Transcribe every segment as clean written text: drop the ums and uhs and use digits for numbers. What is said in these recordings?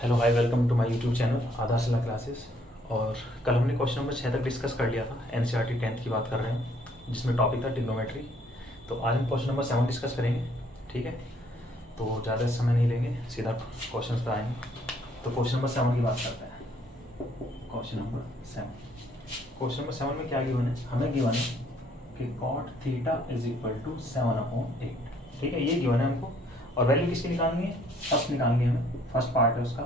Hello hi, welcome to my YouTube channel Aadharshila classes. और कल हमने क्वेश्चन नंबर 6 तक डिस्कस कर लिया था। एनसीईआरटी 10th की बात कर रहे हैं जिसमें टॉपिक था ट्रिग्नोमेट्री। तो आज हम क्वेश्चन नंबर 7 डिस्कस करेंगे। ठीक है, तो ज़्यादा समय नहीं लेंगे, सीधा क्वेश्चन पर आएंगे। तो क्वेश्चन नंबर 7 की बात करते हैं। क्वेश्चन नंबर 7 में क्या गिवन है? हमें गिवन है कि cot theta is equal to 7/8। ठीक है, ये गिवन है हमको। और वैल्यू किसकी निकालनी है? फर्स्ट निकालनी है हमें। फर्स्ट पार्ट है उसका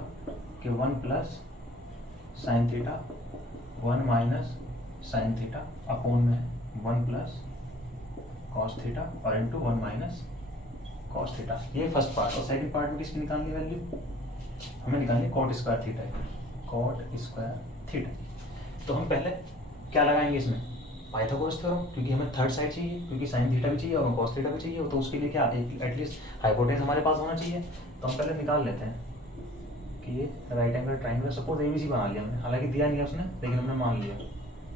कि 1 plus sine theta 1 minus sine theta upon में 1 प्लस कॉस थीटा और इंटू 1 माइनस कॉस थीटा। ये फर्स्ट पार्ट। और सेकंड पार्ट में किसकी निकालनी है वैल्यू? हमें निकालनी है कॉट स्क्वायर थीटा की। Cot square theta. तो हम पहले क्या लगाएंगे इसमें? पाइथागोरस थ्योरम, क्योंकि हमें थर्ड साइड चाहिए, क्योंकि साइन थीटा भी चाहिए और कॉस थीटा भी चाहिए। तो उसके लिए क्या एटलीस्ट हाइपोटेनस हमारे पास होना चाहिए। तो हम पहले निकाल लेते हैं कि ये right angle triangle, suppose ABC बना लिया हमने, हालांकि दिया नहीं है उसने, लेकिन हमने मान लिया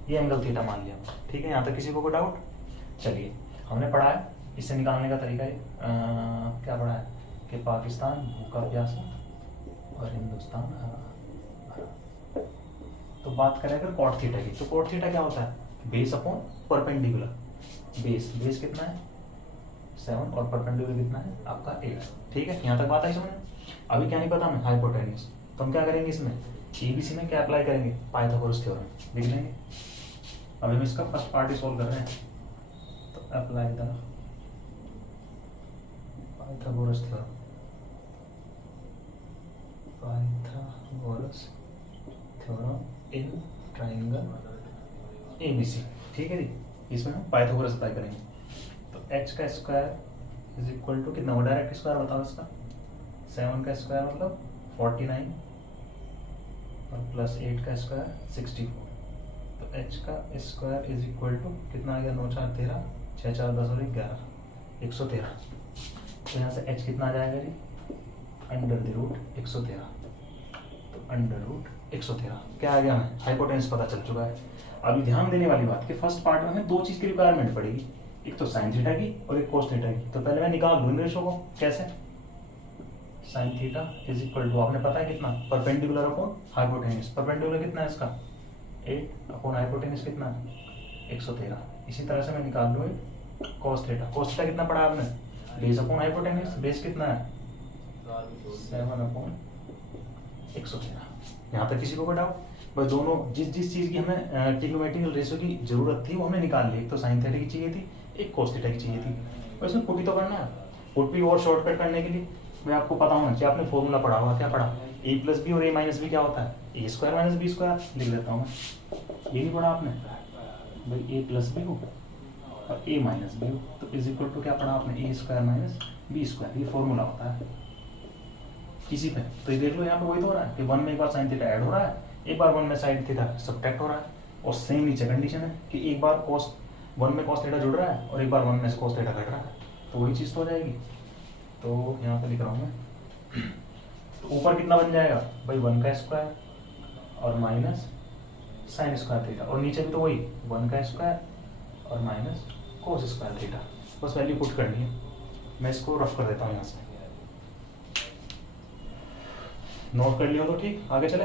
ये एंगल थीटा मान लिया। ठीक है, यहाँ तक किसी को कोई डाउट? चलिए, हमने पढ़ा है इससे निकालने का तरीका। ये क्या पढ़ा है कि पाकिस्तान भूखा प्यासा और हिंदुस्तान हरा। तो बात करें अगर कॉट थीटा की, तो कॉट थीटा क्या होता है? Base upon perpendicular. बेस कितना है? 7 और परपेंडिकुलर कितना है आपका 8। ठीक है, यहाँ तक बात आई समझ में? अभी क्या नहीं पता हमें? हाइपोटेन्यूज। तो हम क्या करेंगे इसमें? एबीसी में क्या अप्लाई करेंगे? पाइथागोरस थ्योरम लिख लेंगे। अभी हम इसका फर्स्ट पार्ट ही सोल्व कर रहे हैं। तो apply the Pythagoras theorem. Pythagoras theorem in triangle ABC. ठीक है जी, इसमें हम पाइथागोरस अप्लाई करेंगे। तो एच का स्क्वायर इज इक्वल टू कितना? डायरेक्ट स्क्वायर बताओ इसका। 7 का स्क्वायर मतलब 49 और प्लस 8 का स्क्वायर 64। तो एच का स्क्वायर इज इक्वल टू कितना आ गया? 9 4 13, 6 4 10 और 11, 113। तो यहाँ से एच कितना आ जाएगा जी? Under the root 113। तो अंडर रूट 113 क्या आ गया? हमें हाइपोटेन्यूज पता चल चुका है। अभी ध्यान देने वाली बात कि फर्स्ट पार्ट में हमें दो चीज की रिक्वायरमेंट पड़ेगी, एक तो साइन थीटा की और एक कोस थीटा की। तो पहले मैं निकाल लूँ इन रेशो को। कैसे? Sine theta is equal to, आपने पता है कितना? Perpendicular upon hypotenuse. परपेंडिकुलर कितना है इसका? 8 अपॉन हाइपोटेन्यूज कितना है? 113। इसी तरह से मैं निकाल लूँ कोस थीटा। कोस थीटा कितना पड़ा आपने? Base upon hypotenuse. बेस कितना है? 7 अपॉन 113। यहाँ तक किसी को कोई डाउट? बस दोनों जिस चीज़ की हमें ट्रिग्नोमेट्रिकल रेशियो की जरूरत थी वो हमने निकाल ली। एक तो साइन थीटा की चाहिए थी, एक कोस थीटा की चाहिए थी। और इसमें पुट ही तो करना है। पुट भी और शॉर्टकट करने के लिए मैं आपको पता होना चाहिए। आपने फॉर्मूला पढ़ा होगा। क्या पढ़ा? ए प्लस बी और ए माइनस बी क्या होता है? ए स्क्वायर माइनस बी स्क्वायर। लिख देता हूँ मैं, ये नहीं पढ़ा आपने भाई? ए प्लस बी हो और ए माइनस बी हो तो इज इक्वल टू क्या पढ़ा आपने? ए स्क्वायर माइनस बी स्क्वायर। ये फॉर्मूला होता है किसी पे। तो ये देख लो, यहाँ पे वही तो हो रहा है कि 1 में एक बार साइन थीटा ऐड हो रहा है, एक बार 1 में साइन थीटा सब्ट्रैक्ट हो रहा है। और सेम नीचे कंडीशन है कि एक बार कॉस 1 में कॉस थीटा जुड़ रहा है और एक बार 1 में से कॉस थीटा घट रहा है। तो वही चीज़ तो हो जाएगी। तो यहाँ पे लिख रहा हूँ मैं। तो ऊपर कितना बन जाएगा भाई? 1 का स्क्वायर और माइनस साइन स्क्वायर थीटा। और नीचे भी तो वही 1 का स्क्वायर और माइनस कोस स्क्वायर थीटा। बस वैल्यू पुट करनी है। मैं इसको रफ कर देता हूँ यहाँ से। नोट कर लिया तो ठीक, आगे चले।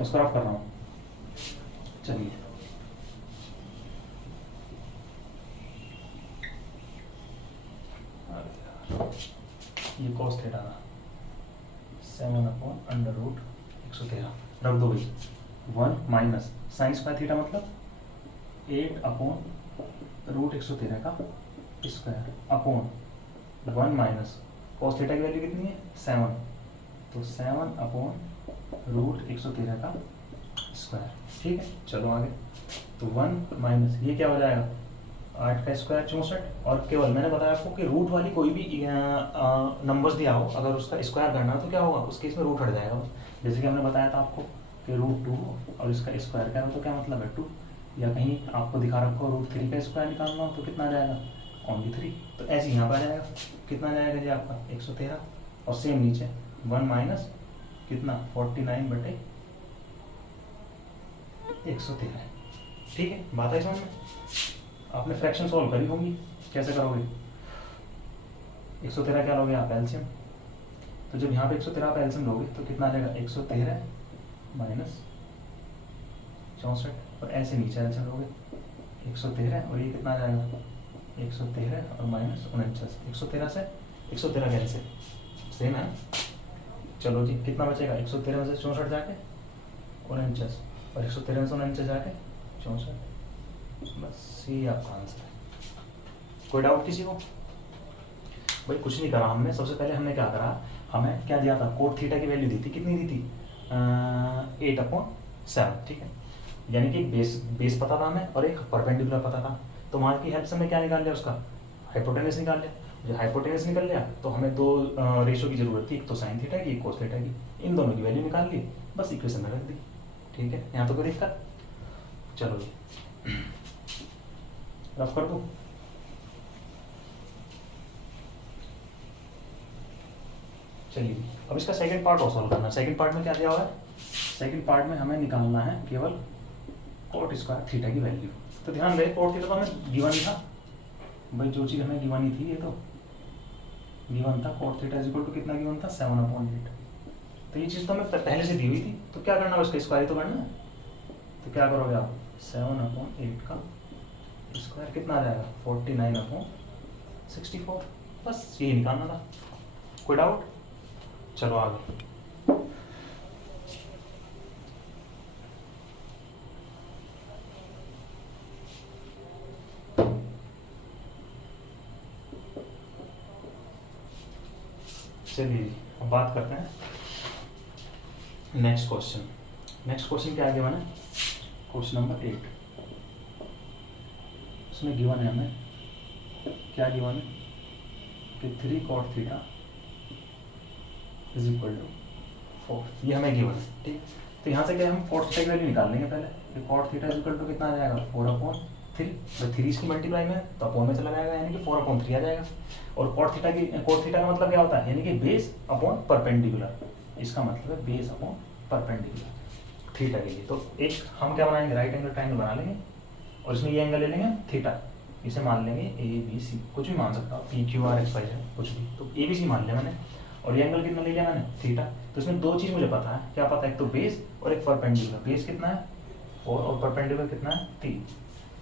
इसको रफ कर रहा हूँ। चलिए, ये cos theta 7 upon under root 113 रख दो भाई। 1 माइनस साइन स्क्वायर थीटा मतलब 8 अपॉन रूट 113 का square upon 1 minus cos theta की वैल्यू कितनी है? 7। तो 7 अपॉन रूट 113 का स्क्वायर। ठीक है, चलो आगे। तो 1 माइनस ये क्या हो जाएगा? 8 का स्क्वायर 64। और केवल मैंने बताया आपको कि रूट वाली कोई भी नंबर्स दिया हो, अगर उसका स्क्वायर करना हो तो क्या होगा? उसके इसमें रूट हट जाएगा। जैसे कि हमने बताया था आपको कि रूट 2 और इसका स्क्वायर क्या हो तो क्या मतलब है? 2। या कहीं आपको दिखा रखो रूट 3 का स्क्वायर निकालना हो तो कितना आ जाएगा? ओनली 3। तो ऐसे यहाँ पर आ जाएगा। कितना आ जाएगा जी आपका? 113। और सेम नीचे 1 माइनस कितना? 49 बटे 113। ठीक है, बात है समझ में? आपने फ्रैक्शन सॉल्व करी होंगी। कैसे करोगे? 113 क्या लोगे आप? एलसीएम तो जब यहाँ पे 113 पे एल्सियम लोगे तो कितना आ जाएगा, 113 माइनस 64, और ऐसे नीचे एल्सियम लोगे 113 और ये कितना आ जाएगा, 113 और माइनस 49, 113 से 113 कैंसिल, सेम है। चलो जी कितना बचेगा, 113 में से 64 जाके 49, और 113 में से 49 जाके 64, बस ये आपका आंसर है। कोई डाउट किसी को? भाई कुछ नहीं करा हमने, सबसे पहले हमने क्या करा, हमें क्या दिया था, कोट थीटा की वैल्यू दी थी, कितनी दी थी, 8/7, ठीक है, यानी कि बेस पता था हमें और एक परपेंडिकुलर पता था, तो वहाँ की हेल्प से हमें क्या निकाल लिया, उसका हाइपोटेनस निकाल लिया। जो हाइपोटेनस निकल लिया तो हमें दो रेशो की जरूरत थी, एक तो साइन थीटा की, एक कोस थीटा की, इन दोनों की वैल्यू निकाल ली, बस इक्वेशन में रख दी, ठीक है। यहाँ तो कोई दिक्कत? चलो जी रफ कर दो। चलिए अब इसका सेकंड पार्ट और सॉल्व करना है। सेकंड पार्ट में क्या दिया हुआ है, सेकंड पार्ट में हमें निकालना है केवल कोट स्क्वायर थीटा की वैल्यू। तो ध्यान रहे कोट थीटा तो हमें गिवन ही था भाई, जो चीज़ हमें गिवन ही थी ये तो गिवन था, cot theta is equal to कितना गिवन था, 7/8। तो ये चीज़ तो हमें पहले से दी हुई थी, तो क्या करना है, उसका स्क्वायर तो करना है। तो क्या करोगे आप, 7/8 का स्क्वायर कितना आ जाएगा, 49/64, बस यही निकालना था। कोई डाउट? चलो आगे। चलिए अब बात करते हैं नेक्स्ट क्वेश्चन। नेक्स्ट क्वेश्चन क्या गिवन है, क्वेश्चन नंबर 8। उसमें गिवन है हमें क्या गिवन है कि 3 cot theta is equal to 4, ये हमें गिवन है, ठीक। तो यहाँ से क्या हम cot थीटा की वैल्यू निकाल लेंगे पहले, कि cot theta is equal to कितना आ जाएगा, 4/3, तो 3 इसकी मल्टीप्लाई में तो अपॉन में चला जाएगा, यानी कि 4/3 आ जाएगा। और cot थीटा का मतलब क्या होता है, यानी कि बेस अपॉन परपेंडिकुलर, इसका मतलब है बेस अपॉन परपेंडिकुलर थीटा के लिए। तो एक हम क्या बनाएंगे, राइट एंगल ट्रायंगल बना लेंगे, और इसमें ये एंगल ले लेंगे थीटा, इसे मान लेंगे ABC, कुछ भी मान सकता हूँ, PQRXYZ कुछ भी, तो ABC मान लिया मैंने, और ये एंगल कितना ले लिया मैंने, थीटा। तो इसमें दो चीज़ मुझे पता है, क्या पता है, एक तो बेस और एक परपेंडिकुलर। बेस कितना है 4 और परपेंडिकुलर कितना है 3।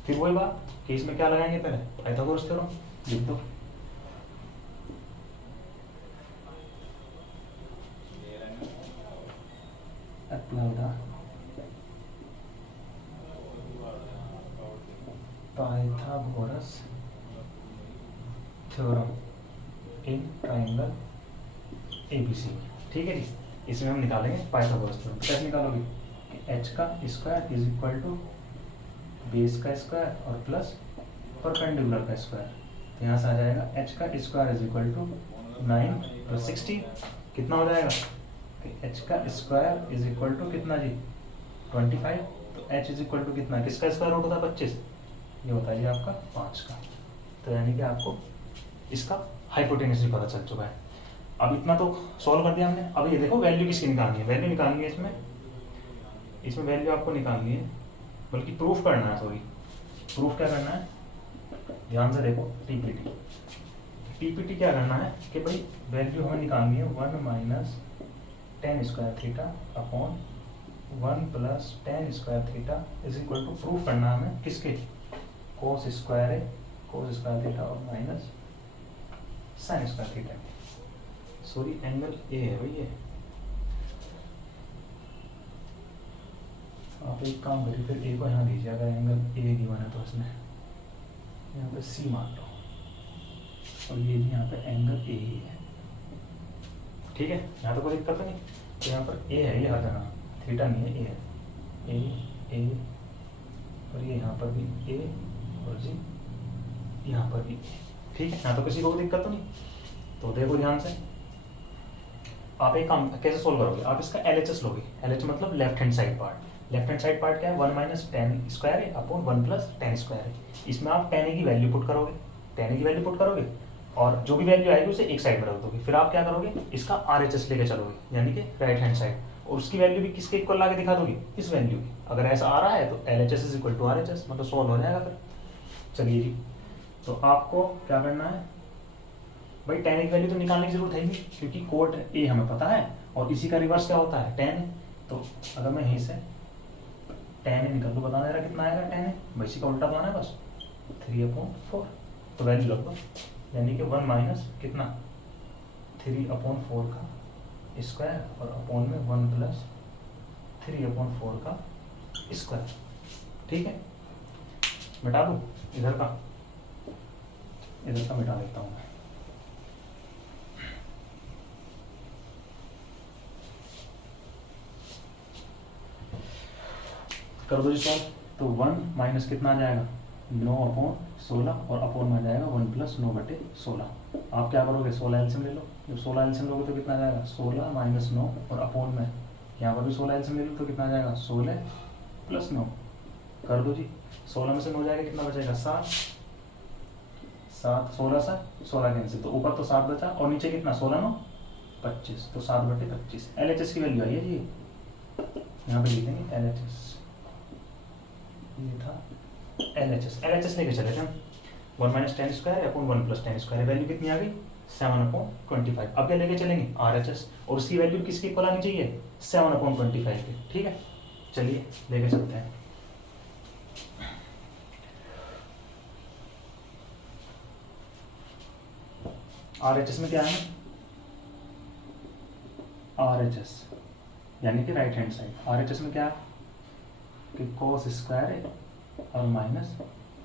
फिर वही बात कि इसमें क्या लगाएंगे, पहले पाइथागोरस थ्योरम लिख दो। Apply the Pythagoras theorem in triangle ABC, ठीक है जी। इसमें हम निकालेंगे पाइथागोरस थ्योरम। कैसे निकालोगे कि h का square is equal to base का स्क्वायर और प्लस परपेंडिकुलर का स्क्वायर। तो यहाँ से आ जाएगा h का स्क्वायर इज इक्वल टू 9 + 60, कितना हो जाएगा, h का स्क्वायर इज इक्वल टू कितना जी, 25। तो h इज इक्वल टू कितना, किसका स्क्वायर रूट होता है 25, ये होता है जी आपका 5 का। तो यानी कि आपको इसका हाइपोटेनस भी पता चल चुका है। अब इतना तो सॉल्व कर दिया हमने। अब ये देखो वैल्यू किसकी निकालनी है, वैल्यू निकालनी है इसमें वैल्यू आपको निकालनी है, बल्कि प्रूफ करना है, सॉरी प्रूफ क्या करना है, ध्यान से देखो, टीपीटी क्या करना है कि भाई वैल्यू हमें निकालनी है 1 - tan square theta upon 1 + tan square theta is equal to, proof करना है हमें किसके, कोस स्क्वायर थीटा और minus sine square theta. Sorry angle A है भाई ये, आप एक काम करिए फिर ए को यहाँ दीजिए, अगर एंगल ए गिवन है तो इसमें यहाँ पे सी मान लो, और ये भी यहाँ पे एंगल ए ही है, ठीक है। यहाँ तो कोई दिक्कत नहीं। तो यहाँ पर ए है, ये हर जगह थीटा नहीं है, ए है, ए और ये यहाँ पर भी ए और जी यहाँ पर भी, ठीक है। यहाँ तो किसी को कोई दिक्कत तो नहीं। तो देखो ध्यान से, आप एक काम कैसे सोल्व करोगे, आप इसका LHS लोगे। LHS मतलब left hand side part. Left hand side part क्या है, 1 - tan स्क्वायर है अपॉन 1 + tan स्क्वायर है। इसमें आप tan a की वैल्यू पुट करोगे, और जो भी वैल्यू आएगी उसे एक साइड में रख दोगे। फिर आप क्या करोगे, इसका RHS लेके चलोगे, यानी कि राइट हैंड साइड, और उसकी वैल्यू भी किसके इक्वल ला के दिखा दोगे, इस वैल्यू की। अगर ऐसा आ रहा है तो LHS is equal to RHS, मतलब सॉल्व हो जाएगा फिर। चलिए जी, तो आपको क्या करना है, भाई tan की वैल्यू तो निकालने की जरूरत है नहीं, क्योंकि कोट ए हमें पता है और इसी का रिवर्स क्या होता है, tan। तो अगर मैं यहीं से tan निकल तो बताना जरा कितना आएगा tan, भाई इसी का उल्टा तो आना है बस 3/4। तो वैल्यू रख दो, यानी कि 1 माइनस कितना 3/4 का स्क्वायर और अपॉन में 1 प्लस 3/4 का स्क्वायर। ठीक है, मिटा दूँ इधर का मिटा देता हूँ मैं। कर दो जी सॉल्व। तो 1 माइनस कितना आ जाएगा 9/16 और अपॉन में आ जाएगा 1 प्लस 9/16। आप क्या करोगे 16 एलसीएम ले लो, जब 16 एलसीएम लोगे तो कितना आ जाएगा 16 माइनस 9 और अपॉन में यहाँ पर भी 16 एलसीएम ले लो तो कितना आ जाएगा 16 प्लस 9। कर दो जी, 16 में से 9 जाएगा कितना बचेगा 7, 16 से 16 कैंसिल, तो ऊपर तो 7 बचा और नीचे कितना 16 9 25, तो 7/25। LHS की वैल्यू आई है जी, यहाँ पे लिख देंगे LHS, ये था LHS लेके चले थे हम। 1 minus tan square upon 1 plus tan square, value कितनी आ गई 7/25। अब क्या लेके चलेंगे RHS, और उसकी वैल्यू किसकी इक्वल आनी चाहिए 7/25 की। ठीक है, चलिए लेके चलते हैं। RHS में क्या है RHS यानी कि राइट हैंड साइड, RHS में क्या है कि cos स्क्वायर है और माइनस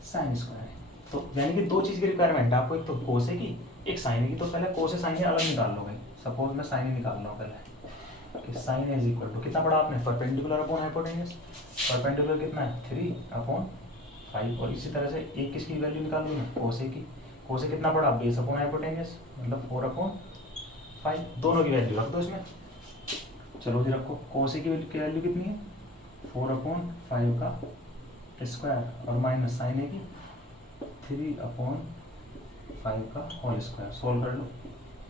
साइन स्क्वायर है। तो यानी कि दो चीज़ की रिक्वायरमेंट है आपको, एक तो कोसे की एक साइन की। तो पहले कोसे साइन अलग निकाल लो भाई, सपोज मैं साइन ही निकाल रहा हूँ पहले कि साइन इज इक्वल टू कितना पढ़ा आपने परपेंडिकुलर अपॉन हाइपोटेन्यूस। परपेंडिकुलर कितना है 3/5, और इसी तरह से एक किसकी वैल्यू निकाल लूँ मैं कोसे की। कोसे कितना पड़ा बेस अपॉन हाइपोटेन्यूस मतलब 4/5, दोनों की वैल्यू रख दो इसमें। चलो जी रखो, कोसे की वैल्यू कितनी है 4/5 का स्क्वायर और माइनस साइन है कि 3/5 का होल स्क्वायर। सोल्व कर लो,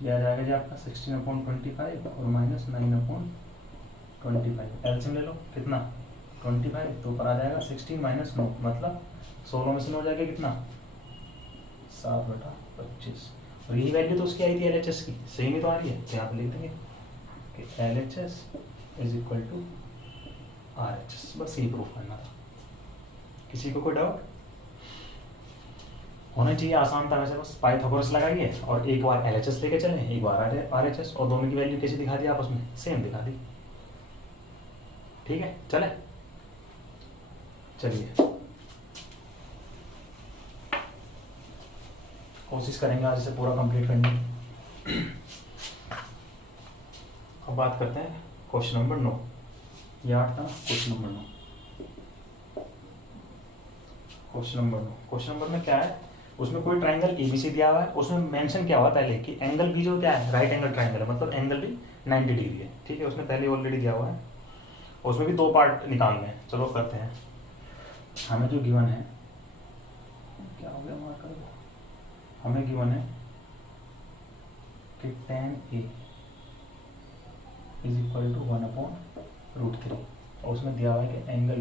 यह आ जाएगा जी आपका 16/25 और माइनस 9/25। एलसीएम ले लो कितना 25, तो ऊपर आ जाएगा 16 माइनस 9 मतलब 16 में से 9 जाएगा कितना 7/25। और यही वैल्यू तो उसकी आई थी LHS की, सेम ही तो आ रही है, तो यहाँ पे लिख देंगे कि LHS is equal to RHS। बस यही प्रूफ करना था। किसी को कोई डाउट होना चाहिए, आसान था वैसे, बस पाइथागोरस लगाइए और एक बार LHS लेके चलें, एक बार RHS, और दोनों की वैल्यू कैसी दिखा दी आपस में सेम दिखा दी। ठीक है, चले चलिए कोशिश करेंगे आज इसे पूरा कंप्लीट करने की। अब बात करते हैं क्वेश्चन नंबर 9, ये 8 था ना, क्वेश्चन नंबर 9। क्वेश्चन नंबर में क्या है, उसमें कोई ट्राइंगल ABC दिया हुआ है, उसमें मेंशन क्या हुआ पहले कि एंगल भी जो क्या है राइट एंगल ट्राइंगल है, मतलब एंगल भी 90 डिग्री है। ठीक है, उसमें पहले ऑलरेडी दिया हुआ है, उसमें भी 2 पार्ट निकालने हैं। चलो करते हैं। हमें जो गिवन है, क्या हो गया मार्कर, हमें गिवन है कि tan A is equal to 1/√3, और उसमें दिया हुआ है कि angle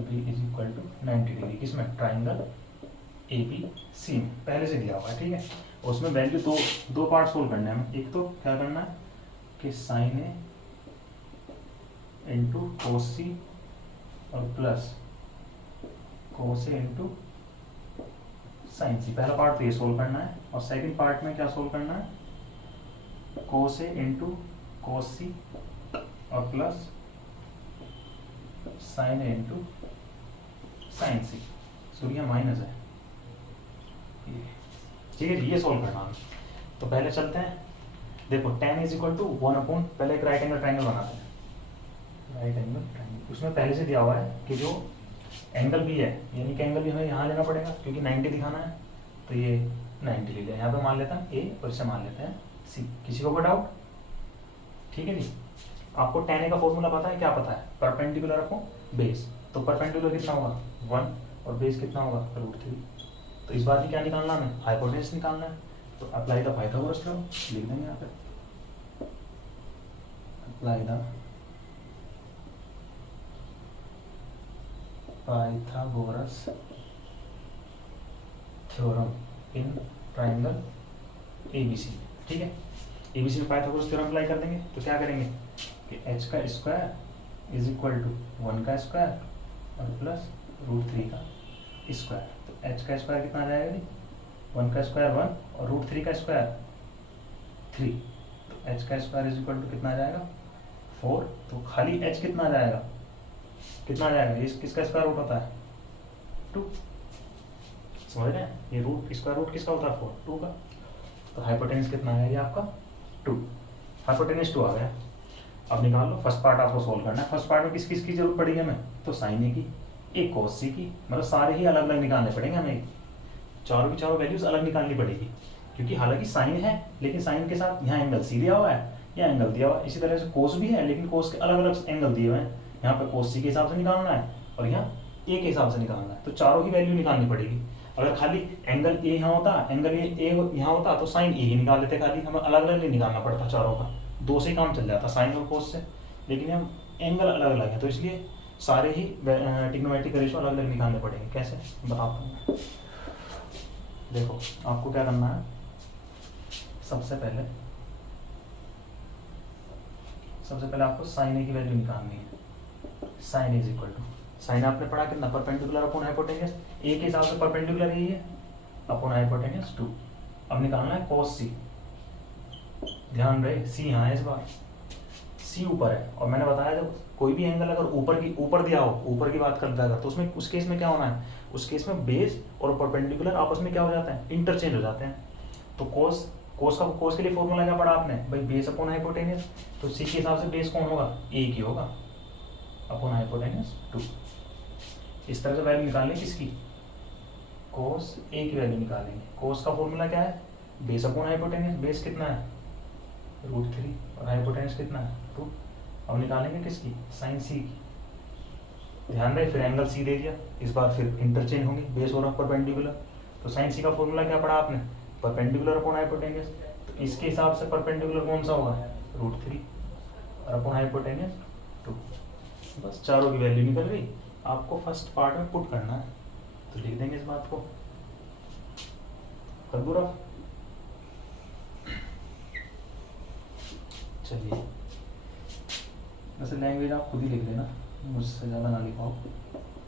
B is equal to 90 degree, किसमें ट्राइंगल ABC में पहले से दिया हुआ है। ठीक है, उसमें वैल्यू दो पार्ट सोल्व करने हैं हमें। एक तो क्या करना है कि sine A into cos C और plus cos A into sine C, पहला पार्ट तो ये सोल्व करना है, और सेकंड पार्ट में क्या सोल्व करना है कोस A इंटू कोस C और plus sign A into sine C। Sorry यहाँ माइनस है, ठीक है जी, ये सोल्व करना है। तो पहले चलते हैं, देखो tan इज इक्वल टू 1/, पहले एक राइट एंगल ट्राइंगल बनाते हैं। राइट एंगल ट्राइंगल, उसमें पहले से दिया हुआ है कि जो एंगल भी है, यानी कि एंगल भी हमें यहाँ लेना पड़ेगा क्योंकि 90 दिखाना है, तो ये 90 ले लिया। यहाँ पे मान लेते हैं A और इसे मान लेते हैं C। किसी को कोई डाउट? ठीक है जी, आपको tan A का फॉर्मूला पता है, क्या पता है परपेंडिकुलर अपॉन बेस। तो परपेंडिकुलर कितना होगा 1 और बेस कितना होगा √3। तो इस बार भी क्या निकालना है हमें हाइपोटेन्यूस निकालना है। तो अप्लाई द पाइथागोरस लॉ लिख देंगे यहाँ पे, apply the Pythagoras theorem in triangle ABC, ठीक है। ABC में पाइथागोरस थ्योरम अप्लाई कर देंगे तो क्या करेंगे कि h का स्क्वायर इज इक्वल टू 1 का स्क्वायर और प्लस √3 का स्क्वायर। तो h का स्क्वायर कितना आ जाएगा जी, 1 का स्क्वायर 1 और √3 का स्क्वायर 3। तो h का स्क्वायर इज इक्वल टू कितना आ जाएगा 4। तो खाली h कितना आ जाएगा, कितना आ जाएगा, ये किसका स्क्वायर रूट होता है 2, समझ रहे हैं। ये रूट स्क्वायर रूट किसका होता है 4, 2 का। तो हाइपोटेनस कितना है ये आपका 2, हाइपोटेनस 2 आ गया। अब निकाल लो, फर्स्ट पार्ट आपको सोल्व करना है। फर्स्ट पार्ट में किस किस की जरूरत पड़ेगी हमें, तो साइन ए की, एक कोस सी की, मतलब सारे ही अलग अलग निकालने पड़ेंगे हमें, चारों की चारों वैल्यूज अलग निकालनी पड़ेगी। क्योंकि हालांकि साइन है लेकिन साइन के साथ यहाँ एंगल सी दिया हुआ है, या एंगल दिया हुआ है। इसी तरह से कोस भी है लेकिन कोस के अलग अलग एंगल दिए हुए हैं। यहाँ पे कोस सी के हिसाब से निकालना है और यहाँ ए के हिसाब से निकालना है। तो चारों की वैल्यू निकालनी पड़ेगी। अगर खाली एंगल ए यहाँ होता, एंगल ए यहाँ होता तो साइन ए ही निकाल लेते, खाली हमें अलग अलग नहीं निकालना पड़ता चारों का, 2 से ही काम चल जाता साइन और कोस से। लेकिन हम एंगल अलग अलग है तो इसलिए सारे ही ट्रिग्नोमेट्रिक रेशियो अलग अलग निकालने पड़ेंगे। कैसे बताता हूँ मैं, देखो आपको क्या करना है, सबसे पहले आपको साइन ए की वैल्यू निकालनी है। Sine is equal to, sine आपने पढ़ा कितना, परपेंडिकुलर अपॉन हाइपोटेनस, ए के हिसाब से परपेंडिकुलर यही है, अपॉन हाइपोटेनस 2। अब निकालना है cos c, ध्यान रहे c यहाँ है, इस बार c ऊपर है। और मैंने बताया जब कोई भी एंगल अगर ऊपर दिया हो, ऊपर की बात करता है तो उसमें उस केस में क्या होना है, उस केस में बेस और परपेंडिकुलर आपस में क्या हो जाते हैं, इंटरचेंज हो जाते हैं। तो कोस के लिए फॉर्मूला क्या पढ़ा आपने भाई, बेस अपॉन हाइपोटेनस। तो c के हिसाब से बेस कौन होगा, a की होगा, अपॉन हाइपोटेनस 2। इस तरह से वैल्यू निकालनी किसकी, कोस ए की वैल्यू निकालेंगे। कोस का फॉर्मूला क्या है, बेस अपॉन हाइपोटेनस, बेस कितना है √3 और हाइपोटेनस कितना है 2। अब निकालेंगे किसकी, साइन सी की। ध्यान रहे फिर एंगल सी दे दिया, इस बार फिर इंटरचेंज होंगे बेस और परपेंडिकुलर। तो साइन सी का फॉर्मूला क्या पढ़ा आपने, परपेंडिकुलर अपॉन हाइपोटेनस। तो इसके हिसाब से परपेंडिकुलर कौन सा होगा, √3 और अपॉन हाइपोटेनस 2। बस चारों की वैल्यू निकल गई। आपको फर्स्ट पार्ट में पुट करना है तो लिख देंगे इस बात को, कर दूँ। चलिए वैसे लैंग्वेज आप खुद ही लिख लेना, मुझसे ज़्यादा ना लिखाओ।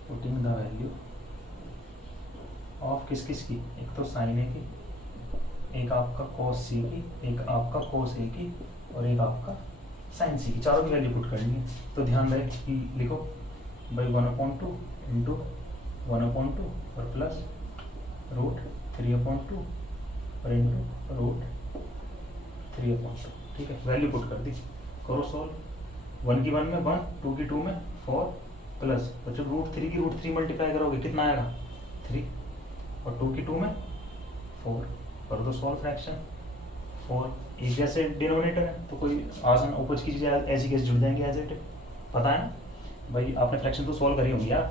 पुटिंग द वैल्यू ऑफ किस किस की, एक तो साइन ए की, एक आपका cos सी की, एक आपका cos ए की और एक आपका साइन सी की, चारों की वैल्यू पुट करनी है। तो ध्यान रहे कि लिखो भाई 1/2 इंटू 1/2 और प्लस √3/2 और इंटू √3/2, ठीक है। वैल्यू पुट कर दी, करो सॉल्व। 1 की 1 में 1, 2 की 2 में 4 प्लस, तो जब √3 की √3 मल्टीप्लाई करोगे कितना आएगा 3 और 2 की 2 में 4, कर दो सॉल्व फ्रैक्शन। 4 एक जैसे डिनोमिनेटर है तो कोई आसान उपज की चीज़ें ऐसी कैसे जुड़ जाएंगी, एज इट पता है ना भाई। आपने फ्रैक्शन तो सॉल्व करी होंगी यार,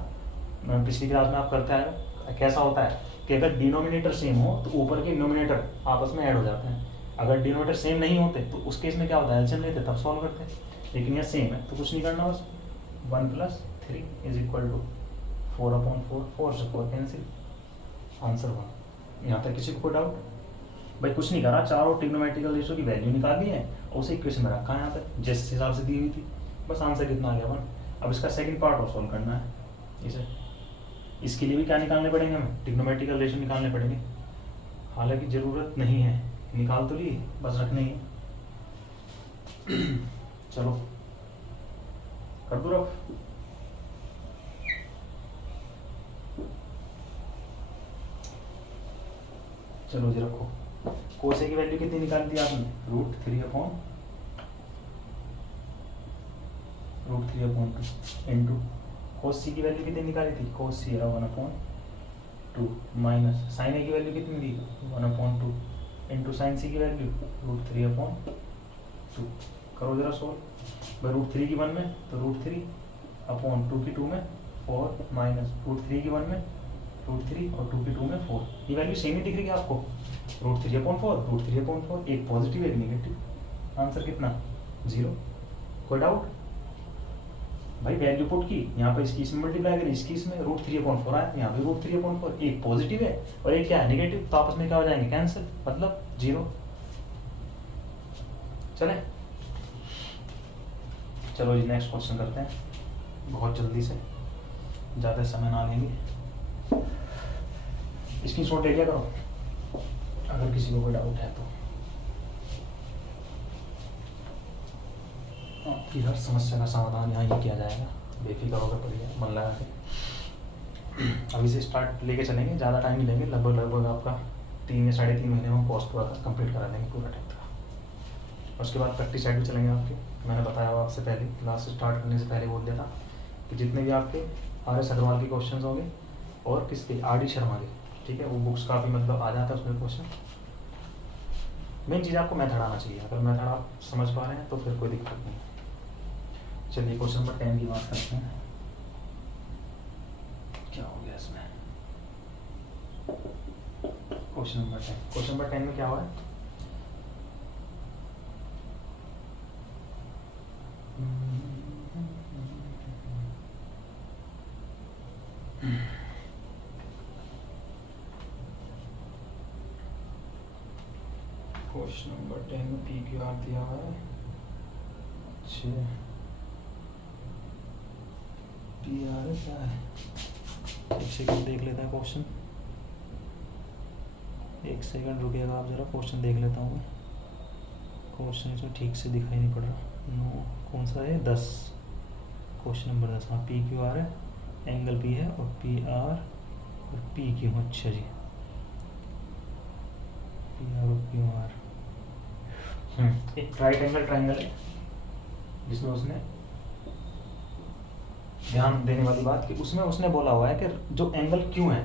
पिछली क्लास में आप करते हैं। कैसा होता है कि अगर डिनोमिनेटर सेम हो तो ऊपर के डिनोमिनेटर आपस में ऐड हो जाते हैं। अगर डिनोमिनेटर सेम नहीं होते तो उस केस में क्या होता है, एलसीएम लेते तब सॉल्व करते हैं। लेकिन यह सेम है तो कुछ नहीं करना, बस 1 + 3 इज इक्वल टू 4/4, 4 से 4 कैंसिल, आंसर 1। यहाँ तक किसी को कोई डाउट भाई, कुछ नहीं करा, चारों ट्रिग्नोमेट्रिकल रेशियो की वैल्यू निकाली है और उसे इक्वेशन में रखा है यहाँ पे जिस हिसाब से दी हुई थी, बस आंसर कितना आ गया 1। अब इसका सेकंड पार्ट और सॉल्व करना है इसे। इसके लिए भी क्या निकालने पड़ेंगे हमें, ट्रिग्नोमेट्रिकल रेशियो निकालने पड़ेंगे। हालांकि ज़रूरत नहीं है, निकाल तो ली, बस रखने ही। चलो कर दो रफ। चलो जी रखो। कोस ए की वैल्यू कितनी निकाली थी आपने, √3/2 इंटू कोस सी की वैल्यू कितनी निकाली थी, कोस सी era 1/2 माइनस साइन ए की वैल्यू कितनी थी 1/2 इंटू साइन सी की वैल्यू √3/2। करो जरा सोल्व भाई, √3 की 1 में तो √3/2 की 2 में 4 माइनस √3 की 1 में √3 और 2 की 2 में 4। ये वैल्यू सेम ही दिख रही है आपको, √3/4 एक पॉजिटिव एक नेगेटिव। आंसर कितना 0। कोई डाउट, भाई वैल्यू पुट की, यहाँ पे इसकी इसमें मल्टीप्लाई करी, इसकी इसमें, √3/4 आया, यहाँ पे √3/4, एक पॉजिटिव है और एक क्या है नेगेटिव, तो आपस में क्या हो जाएंगे कैंसिल, मतलब 0। चले चलो जी नेक्स्ट क्वेश्चन करते हैं बहुत जल्दी से, ज़्यादा समय ना लेंगे। इसकी शॉट ले लिया करो अगर किसी को कोई डाउट है तो। आपकी हर समस्या का समाधान यहाँ ही किया जाएगा, बेफिक्र होकर पड़िए, मन लगा के। अभी से स्टार्ट लेके चलेंगे, ज़्यादा टाइम नहीं लेंगे, लगभग आपका 3 या 3.5 महीने में कोर्स पूरा कंप्लीट करा लेंगे पूरा टाइम का। उसके बाद प्रैक्टिस साइड भी चलेंगे आपके। मैंने बताया हुआ आपसे पहले क्लास स्टार्ट करने से पहले बोल दिया था कि जितने भी आपके RS अग्रवाल के क्वेश्चन होंगे और किसके RD शर्मा के, ठीक है, वो बुक्स काफ़ी मतलब आ जाता है उसमें क्वेश्चन। मेन चीज़ आपको मेथड आना चाहिए, अगर मेथड आप समझ पा रहे हैं तो फिर कोई दिक्कत नहीं। चलिए क्वेश्चन नंबर 10 की बात करते हैं, क्या हो गया इसमें। क्वेश्चन नंबर 10 में क्या हुआ है, क्वेश्चन नंबर 10 में PQR दिया हुआ है। अच्छा PR क्या है, एक सेकंड देख लेते हैं क्वेश्चन, एक सेकंड रुकिएगा आप ज़रा, क्वेश्चन देख लेता हूँ मैं। क्वेश्चन इसमें ठीक से दिखाई नहीं पड़ रहा, नो कौन सा है, 10, क्वेश्चन नंबर 10। हाँ PQR है, एंगल P है और PR और PQ। अच्छा जी PR और QR। एक राइट एंगल ट्राइंगल है जिसमें उसने ध्यान देने वाली बात कि उसमें उसने बोला हुआ है कि जो एंगल Q है,